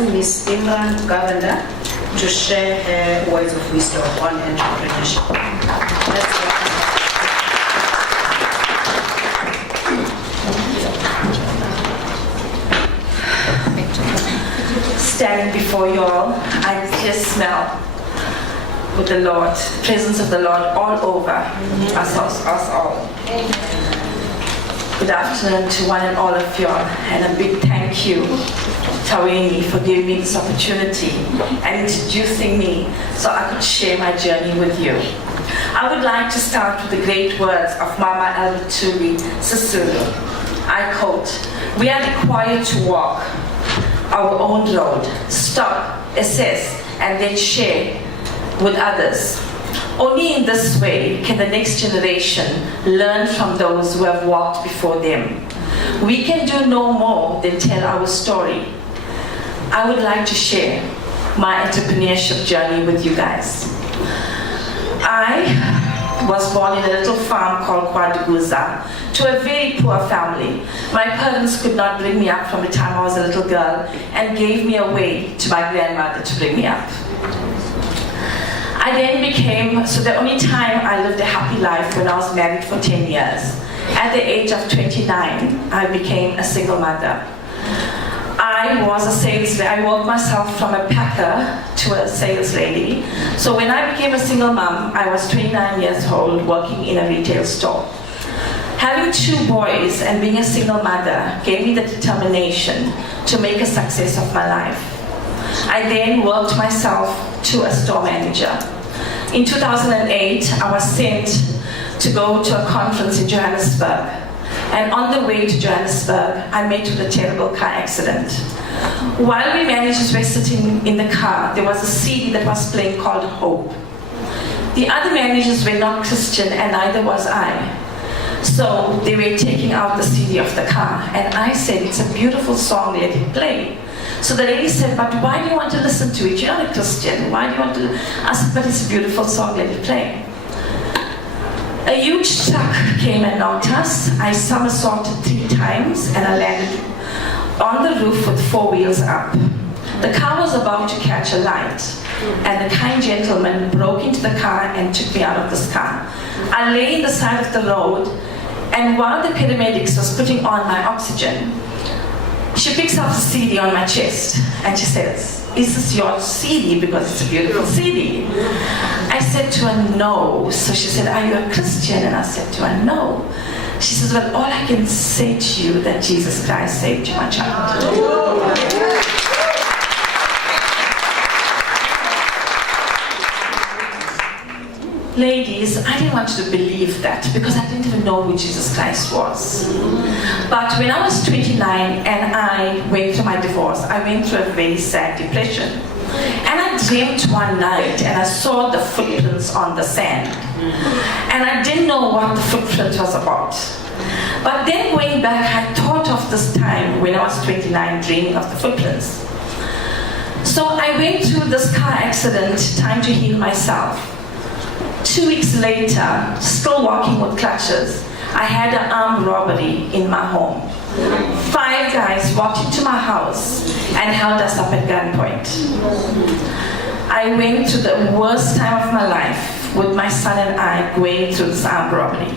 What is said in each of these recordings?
introducing Ms. Imran Governor to share her words of wisdom on entrepreneurship. Let's welcome her. Standing before you all, I just smell with the Lord, presence of the Lord all over us all. Good afternoon to one and all of you all, and a big thank you, Taweni, for giving me this opportunity and introducing me so I could share my journey with you. I would like to start with the great words of Mama Albertuli Sisulu. I quote, "We are required to walk our own road, stop, assess, and then share with others. Only in this way can the next generation learn from those who have walked before them. We can do no more than tell our story." I would like to share my entrepreneurship journey with you guys. I was born in a little farm called Kwaduguza to a very poor family. My parents could not bring me up from the time I was a little girl and gave me away to my grandmother to bring me up. I then so the only time I lived a happy life when I was married for 10 years. At the age of 29, I became a single mother. I was a salesman. I worked myself from a packer to a sales lady. So when I became a single mom, I was 29 years old, working in a retail store. Having 2 boys and being a single mother gave me the determination to make a success of my life. I then worked myself to a store manager. In 2008, I was sent to go to a conference in Johannesburg. And on the way to Johannesburg, I met with a terrible car accident. While we managers were sitting in the car, there was a CD that was playing called Hope. The other managers were not Christian, and neither was I. So they were taking out the CD of the car, and I said, "It's a beautiful song, let it play." So the lady said, "But why do you want to listen to it? You're not a Christian. Why do you want to?" I said, "But it's a beautiful song, let it play." A huge truck came and knocked us. I somersaulted 3 times and I landed on the roof with 4 wheels up. The car was about to catch a light, and the kind gentleman broke into the car and took me out of this car. I lay in the side of the road, and while the paramedics was putting on my oxygen, she picks up the CD on my chest and she says, "Is this your CD? Because it's a beautiful CD." I said to her, "No." So she said, "Are you a Christian?" And I said to her, "No." She says, "Well, all I can say to you that Jesus Christ saved you, my child." Ladies, I didn't want you to believe that because I didn't even know who Jesus Christ was. But when I was 29 and I went through my divorce, I went through a very sad depression. And I dreamt one night and I saw the footprints on the sand. And I didn't know what the footprint was about. But then going back, I thought of this time when I was 29 dreaming of the footprints. So I went through this car accident, time to heal myself. 2 weeks later, still walking with crutches, I had an armed robbery in my home. 5 guys walked into my house and held us up at gunpoint. I went through the worst time of my life with my son and I going through this armed robbery.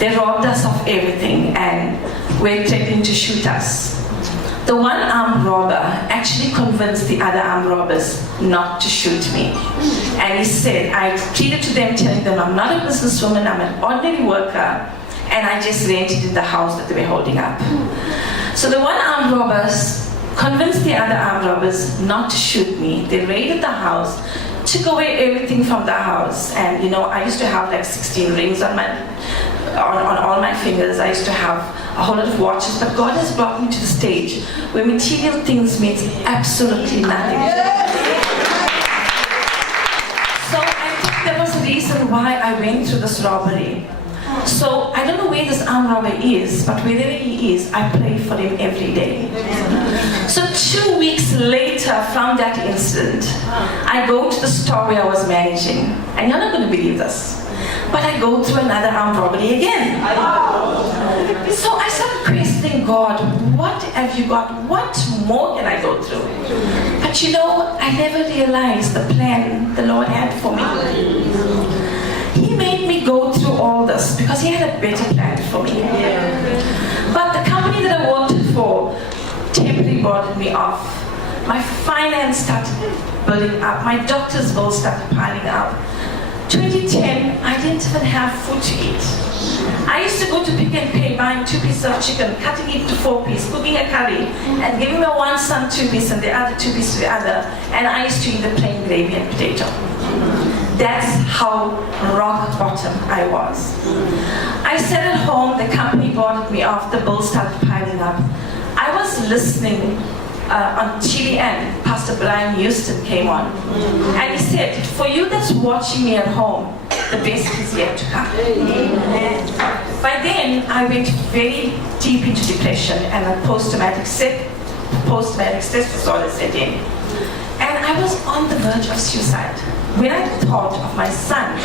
They robbed us of everything and were threatening to shoot us. The one armed robber actually convinced the other armed robbers not to shoot me. And he said, I pleaded to them, telling them I'm not a businesswoman, I'm an ordinary worker, and I just rented in the house that they were holding up. So the one armed robbers convinced the other armed robbers not to shoot me. They raided the house, took away everything from the house, and I used to have like 16 rings on all my fingers. I used to have a whole lot of watches, but God has brought me to the stage where material things means absolutely nothing. So I think there was a reason why I went through this robbery. So I don't know where this armed robber is, but wherever he is, I pray for him every day. So 2 weeks later from that incident, I go to the store where I was managing, and you're not going to believe this, but I go through another armed robbery again. So I started questioning God, what have you got? What more can I go through? But you know, I never realized the plan the Lord had for me. He made me go through all this because He had a better plan for me. But the company that I worked for temporarily boarded me off. My finance started building up. My doctor's bills started piling up. 2010, I didn't even have food to eat. I used to go to Pick and Pay, buying 2 pieces of chicken, cutting it to 4 pieces, cooking a curry, and giving my one son 2 pieces and the other 2 pieces to the other. And I used to eat the plain gravy and potato. That's how rock bottom I was. I sat at home, the company boarded me off, the bills started piling up. I was listening on TVN, Pastor Brian Houston came on, and he said, for you that's watching me at home, the best is yet to come. By then, I went very deep into depression and a post-traumatic stress disorder set in. And I was on the verge of suicide. When I thought of my son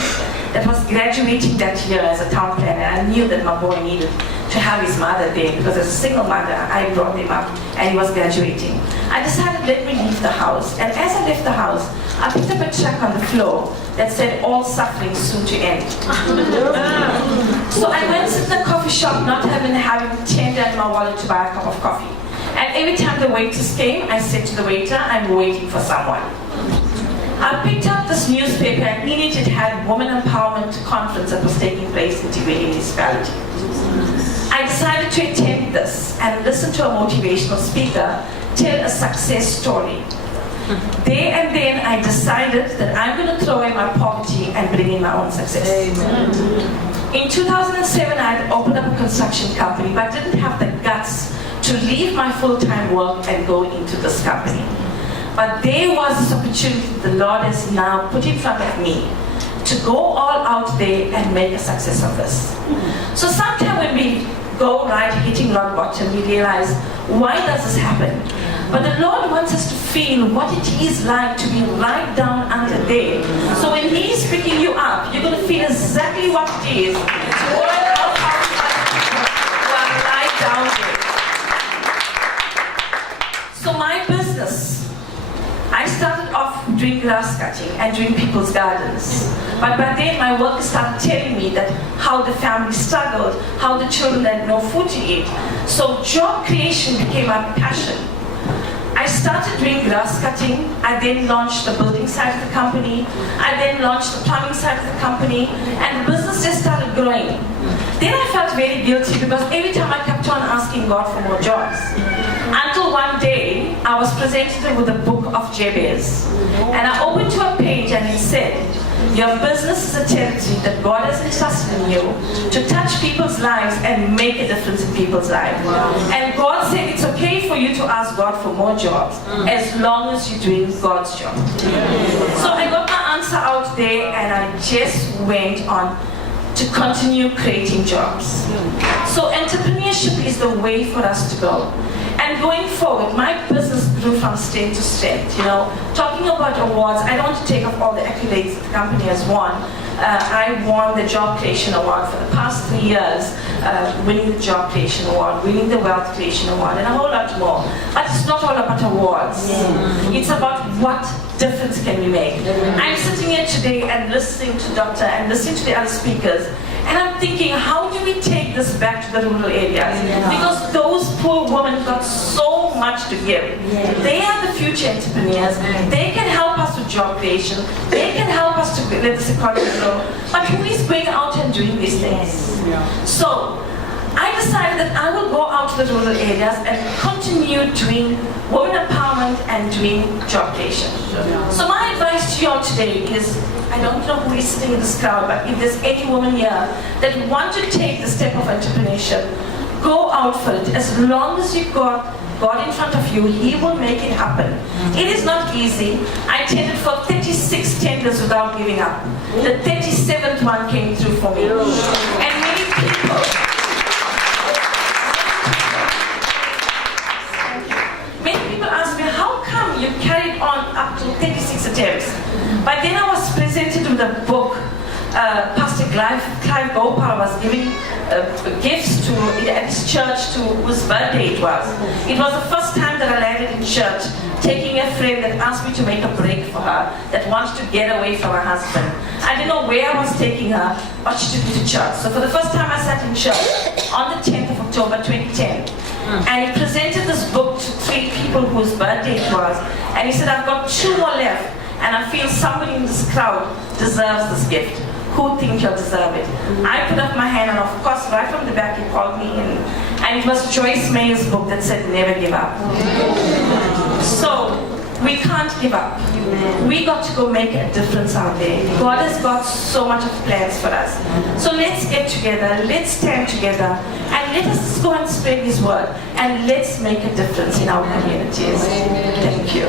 that was graduating that year as a town planner, I knew that my boy needed to have his mother there because as a single mother, I brought him up and he was graduating. I decided, let me leave the house. And as I left the house, I picked up a track on the floor that said, all suffering soon to end. So I went to the coffee shop, not having $10 in my wallet to buy a cup of coffee. And every time the waiters came, I said to the waiter, I'm waiting for someone. I picked up this newspaper and in it had Women Empowerment Conference that was taking place in Durban municipality. I decided to attend this and listen to a motivational speaker tell a success story. There and then I decided that I'm going to throw away my poverty and bring in my own success. Amen. In 2007, I had opened up a construction company, but didn't have the guts to leave my full-time work and go into this company. But there was this opportunity the Lord has now put in front of me to go all out there and make a success of this. So sometimes when we go right hitting rock bottom, we realize, why does this happen? But the Lord wants us to feel what it is like to be right down under there. So when He's picking you up, you're going to feel exactly what it is to work out how you are right down there. So my business, I started off doing grass cutting and doing people's gardens. But by then my work started telling me that how the family struggled, how the children had no food to eat. So job creation became my passion. I started doing grass cutting. I then launched the building side of the company. I then launched the plumbing side of the company. And the business just started growing. Then I felt very guilty because every time I kept on asking God for more jobs. Until one day, I was presented with a book of GBR. And I opened to a page and it said, your business is a territory that God has entrusted in you to touch people's lives and make a difference in people's lives. Wow. And God said it's okay for you to ask God for more jobs as long as you're doing God's job. So I got my answer out there and I just went on to continue creating jobs. So entrepreneurship is the way for us to go. And going forward, my business grew from strength to strength. You know, talking about awards, I don't want to take up all the accolades that the company has won. I won the Job Creation Award for the past 3 years, winning the Job Creation Award, winning the Wealth Creation Award, and a whole lot more. But it's not all about awards. It's about what difference can we make. I'm sitting here today and listening to Doctor and listening to the other speakers, and I'm thinking, how do we take this back to the rural areas? Because those poor women got so much to give. They are the future entrepreneurs. They can help us with job creation. They can help us to let this economy grow. But who is going out and doing these things? So I decided that I will go out to the rural areas and continue doing women empowerment and doing job creation. So my advice to you all today is, I don't know who is sitting in this crowd, but if there's any woman here that want to take the step of entrepreneurship, go out for it. As long as you've got God in front of you, He will make it happen. It is not easy. I tendered for 36 tenders without giving up. The 37th one came through for me. And many people ask me, how come you carried on up to 36 attempts? But then I was presented with a book Pastor Clive Gopal was giving gifts to at his church to whose birthday it was. It was the first time that I landed in church, taking a friend that asked me to make a break for her, that wanted to get away from her husband. I didn't know where I was taking her, but she took me to church. So for the first time I sat in church on the 10th of October 2010. And he presented this book to 3 people whose birthday it was. And he said, I've got 2 more left, and I feel somebody in this crowd deserves this gift. Who think you'll deserve it? I put up my hand, and of course, right from the back, he called me in. And it was Joyce Mayer's book that said, never give up. So, we can't give up. We got to go make a difference out there. God has got so much of plans for us. So let's get together, let's stand together, and let us go and spread His word, and let's make a difference in our communities. Thank you.